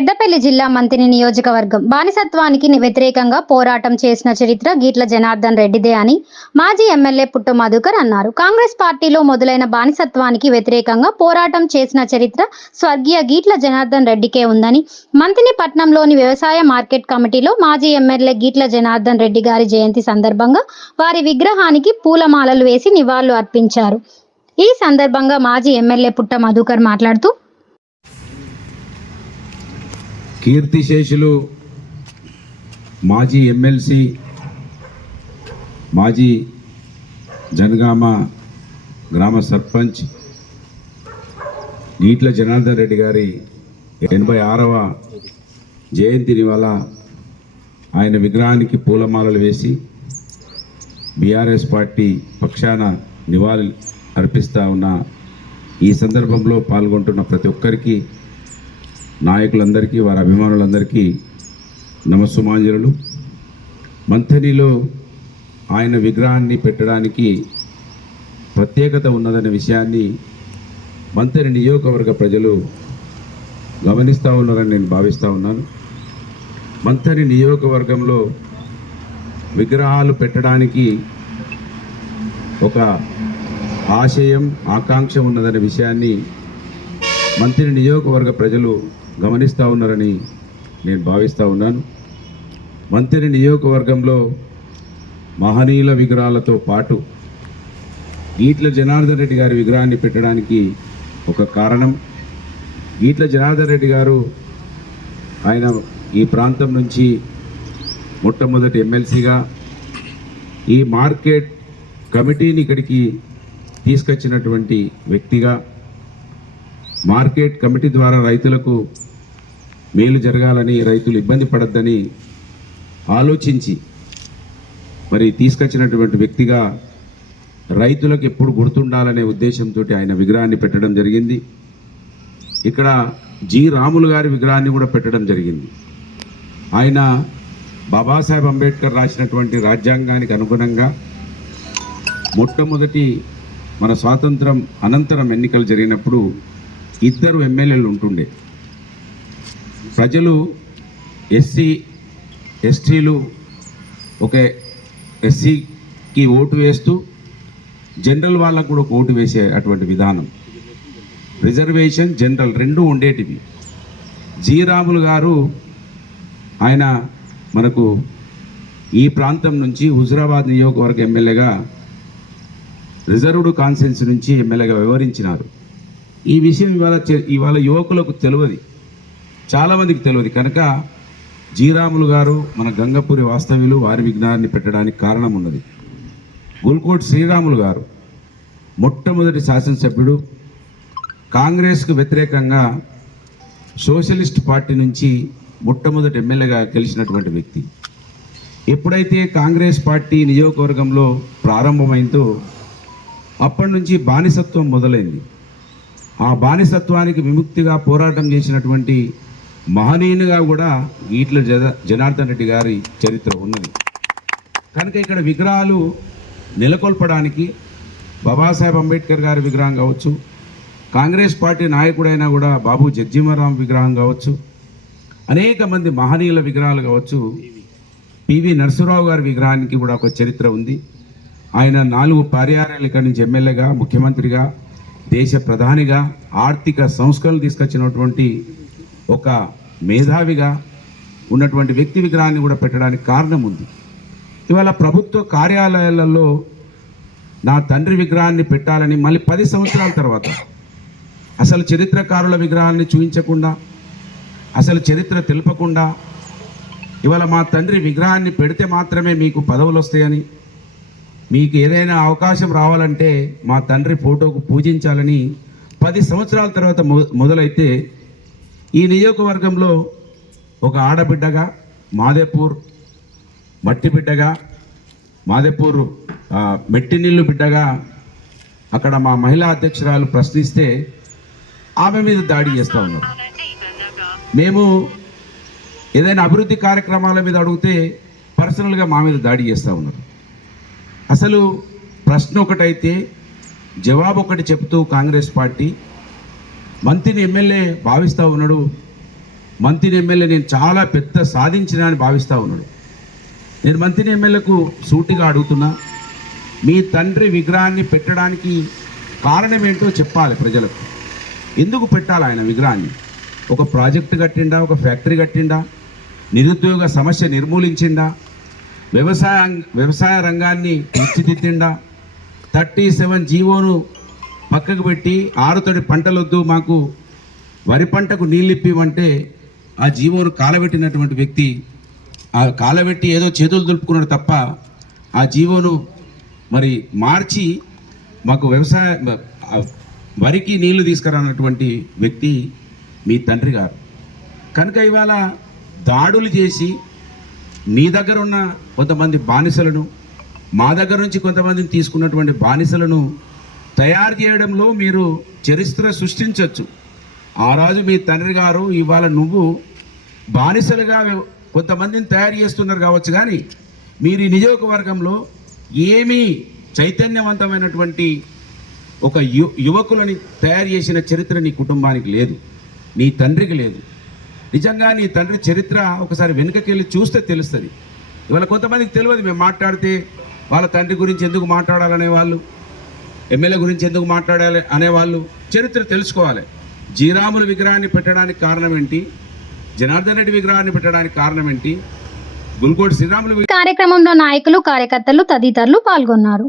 పెద్దపల్లి జిల్లా మంతిని నియోజకవర్గం బానిసత్వానికి వ్యతిరేకంగా పోరాటం చేసిన చరిత్ర గీట్ల జనార్దన్ రెడ్డిదే అని మాజీ ఎమ్మెల్యే పుట్ట మధుకర్ అన్నారు. కాంగ్రెస్ పార్టీలో మొదలైన బానిసత్వానికి వ్యతిరేకంగా పోరాటం చేసిన చరిత్ర స్వర్గీయ గీట్ల జనార్దన్ రెడ్డికే ఉందని మంతిని పట్టణంలోని వ్యవసాయ మార్కెట్ కమిటీలో మాజీ ఎమ్మెల్యే గీట్ల జనార్దన్ రెడ్డి గారి జయంతి సందర్భంగా వారి విగ్రహానికి పూలమాలలు వేసి నివాళులు అర్పించారు. ఈ సందర్భంగా మాజీ ఎమ్మెల్యే పుట్ట మధుకర్ మాట్లాడుతూ, కీర్తిశేషులు మాజీ ఎమ్మెల్సీ, మాజీ జనగామ గ్రామ సర్పంచ్ గీట్ల జనార్దన్ రెడ్డి గారి 86వ జయంతిని వల్ల ఆయన విగ్రహానికి పూలమాలలు వేసి బీఆర్ఎస్ పార్టీ పక్షాన నివాళులు అర్పిస్తూ ఉన్న ఈ సందర్భంలో పాల్గొంటున్న ప్రతి ఒక్కరికి, నాయకులందరికీ, వారి అభిమానులందరికీ నమస్సుమాంజలులు. మంథనిలో ఆయన విగ్రహాన్ని పెట్టడానికి ప్రత్యేకత ఉన్నదనే విషయాన్ని మంథని నియోజకవర్గ ప్రజలు గమనిస్తూ ఉన్నారని నేను భావిస్తూ ఉన్నాను. మంథని నియోజకవర్గంలో విగ్రహాలు పెట్టడానికి ఒక ఆశయం, ఆకాంక్ష ఉన్నదనే విషయాన్ని మంథని నియోజకవర్గ ప్రజలు గమనిస్తూ ఉన్నారని నేను భావిస్తూ ఉన్నాను. మంథని నియోజకవర్గంలో మహనీయుల విగ్రహాలతో పాటు గీట్ల జనార్దన్ రెడ్డి గారి విగ్రహాన్ని పెట్టడానికి ఒక కారణం, గీట్ల జనార్దన్ రెడ్డి గారు ఆయన ఈ ప్రాంతం నుంచి మొట్టమొదటి ఎమ్మెల్సీగా ఈ మార్కెట్ కమిటీని ఇక్కడికి తీసుకొచ్చినటువంటి వ్యక్తిగా, మార్కెట్ కమిటీ ద్వారా రైతులకు మేలు జరగాలని, రైతులు ఇబ్బంది పడద్దని ఆలోచించి మరి తీసుకొచ్చినటువంటి వ్యక్తిగా రైతులకు ఎప్పుడు గుర్తుండాలనే ఉద్దేశంతో ఆయన విగ్రహాన్ని పెట్టడం జరిగింది. ఇక్కడ జి రాములు గారి విగ్రహాన్ని కూడా పెట్టడం జరిగింది. ఆయన బాబాసాహెబ్ అంబేద్కర్ రాసినటువంటి రాజ్యాంగానికి అనుగుణంగా మొట్టమొదటి మన స్వాతంత్రం అనంతరం ఎన్నికలు జరిగినప్పుడు 2 ఎమ్మెల్యేలు ఉంటుండే. ప్రజలు ఎస్సీ ఎస్టీలు ఒక ఎస్సీకి ఓటు వేస్తూ జనరల్ వాళ్ళకు కూడా ఒక ఓటు వేసే అటువంటి విధానం, రిజర్వేషన్ జనరల్ 2 ఉండేటివి. జి రాములు గారు ఆయన మనకు ఈ ప్రాంతం నుంచి హుజురాబాద్ నియోజకవర్గ ఎమ్మెల్యేగా రిజర్వ్డ్ కాన్స్టిట్యున్సీ నుంచి ఎమ్మెల్యేగా వ్యవహరించినారు. ఈ విషయం ఇవాళ యువకులకు తెలియదు, చాలామందికి తెలియదు. కనుక జీరాములు గారు మన గంగపూరి వాస్తవ్యులు, వారి విగ్రహాన్ని పెట్టడానికి కారణం ఉన్నది. గుల్కోట్ శ్రీరాములు గారు మొట్టమొదటి శాసనసభ్యుడు, కాంగ్రెస్కు వ్యతిరేకంగా సోషలిస్ట్ పార్టీ నుంచి మొట్టమొదటి ఎమ్మెల్యేగా గెలిచినటువంటి వ్యక్తి. ఎప్పుడైతే కాంగ్రెస్ పార్టీ నియోజకవర్గంలో ప్రారంభమైందో అప్పటి నుంచి బానిసత్వం మొదలైంది. ఆ బానిసత్వానికి విముక్తిగా పోరాటం చేసినటువంటి మహనీయునిగా కూడా గీట్ల జనార్దన్ రెడ్డి గారి చరిత్ర ఉన్నది. కనుక ఇక్కడ విగ్రహాలు నెలకొల్పడానికి బాబాసాహెబ్ అంబేద్కర్ గారి విగ్రహం కావచ్చు, కాంగ్రెస్ పార్టీ నాయకుడైనా కూడా బాబు జగ్జీవన్రామ్ విగ్రహం కావచ్చు, అనేక మంది మహనీయుల విగ్రహాలు కావచ్చు, పివి నరసింహరావు గారి విగ్రహానికి కూడా ఒక చరిత్ర ఉంది. ఆయన 4 పర్యాయాలు ఇక్కడి నుంచి ఎమ్మెల్యేగా, ముఖ్యమంత్రిగా, దేశ ప్రధానిగా, ఆర్థిక సంస్కరణలు తీసుకొచ్చినటువంటి ఒక మేధావిగా ఉన్నటువంటి వ్యక్తి విగ్రహాన్ని కూడా పెట్టడానికి కారణం ఉంది. ఇవాళ ప్రభుత్వ కార్యాలయాలలో నా తండ్రి విగ్రహాన్ని పెట్టాలని మళ్ళీ 10 సంవత్సరాల తర్వాత అసలు చరిత్రకారుల విగ్రహాన్ని చూపించకుండా, అసలు చరిత్ర తెలుపకుండా ఇవాళ మా తండ్రి విగ్రహాన్ని పెడితే మాత్రమే మీకు పదవులు వస్తాయని, మీకు ఏదైనా అవకాశం రావాలంటే మా తండ్రి ఫోటోకు పూజించాలని 10 సంవత్సరాల తర్వాత మొదలైతే ఈ నియోజకవర్గంలో ఒక ఆడబిడ్డగా, మాదేపూర్ మట్టి బిడ్డగా, మాదేపూర్ మెట్టినిల్లు బిడ్డగా అక్కడ మా మహిళా అధ్యక్షురాలు ప్రశ్నిస్తే ఆమె మీద దాడి చేస్తూ ఉన్నారు. మేము ఏదైనా అభివృద్ధి కార్యక్రమాల మీద అడిగితే పర్సనల్గా మా మీద దాడి చేస్తూ ఉన్నారు. అసలు ప్రశ్న ఒకటైతే జవాబు ఒకటి చెప్తూ కాంగ్రెస్ పార్టీ మంత్రిని ఎమ్మెల్యే భావిస్తూ ఉన్నాడు. మంత్రిని ఎమ్మెల్యే నేను చాలా పెద్ద సాధించిన అని భావిస్తూ ఉన్నాడు. నేను మంత్రిని ఎమ్మెల్యేకు సూటిగా అడుగుతున్నా, మీ తండ్రి విగ్రహాన్ని పెట్టడానికి కారణం ఏంటో చెప్పాలి ప్రజలకు. ఎందుకు పెట్టాలి ఆయన విగ్రహాన్ని? ఒక ప్రాజెక్టు కట్టిండా, ఒక ఫ్యాక్టరీ కట్టిండా, నిరుద్యోగ సమస్య నిర్మూలించిండా, వ్యవసాయ రంగాన్ని తీర్చిదిద్దిండా, 37 జీవోను పక్కకు పెట్టి ఆరుతడి పంటలొద్దు మాకు వరి పంటకు నీళ్ళు ఇప్పివంటే ఆ జీవోను కాలబెట్టినటువంటి వ్యక్తి, ఆ కాలబెట్టి ఏదో చేతులు దులుపుకున్నాడు తప్ప ఆ జీవోను మరి మార్చి మాకు వరికి నీళ్లు తీసుకురానటువంటి వ్యక్తి మీ తండ్రి గారు. కనుక ఇవాళ దాడులు చేసి నీ దగ్గర ఉన్న కొంతమంది బానిసలను, మా దగ్గర నుంచి కొంతమందిని తీసుకున్నటువంటి బానిసలను తయారు చేయడంలో మీరు చరిత్ర సృష్టించవచ్చు. ఆ రోజు మీ తండ్రి గారు, ఇవాళ నువ్వు బానిసలుగా కొంతమందిని తయారు చేస్తున్నారు కావచ్చు, కానీ మీరు ఈ నియోజకవర్గంలో ఏమీ చైతన్యవంతమైనటువంటి ఒక యువకులని తయారు చేసిన చరిత్ర నీ కుటుంబానికి లేదు, నీ తండ్రికి లేదు. నిజంగా నీ తండ్రి చరిత్ర ఒకసారి వెనుకకెళ్ళి చూస్తే తెలుస్తుంది. ఇవాళ కొంతమందికి తెలియదు, మేము మాట్లాడితే వాళ్ళ తండ్రి గురించి ఎందుకు మాట్లాడాలనేవాళ్ళు, ఎమ్మెల్యే గురించి ఎందుకు మాట్లాడాలి అనేవాళ్ళు. చరిత్ర తెలుసుకోవాలి. జీరాముల విగ్రహాన్ని పెట్టడానికి కారణం ఏంటి, జనార్దన్ రెడ్డి విగ్రహాన్ని పెట్టడానికి కారణం ఏంటి, గుల్కోటి శ్రీరాములు. కార్యక్రమంలో నాయకులు, కార్యకర్తలు తదితరులు పాల్గొన్నారు.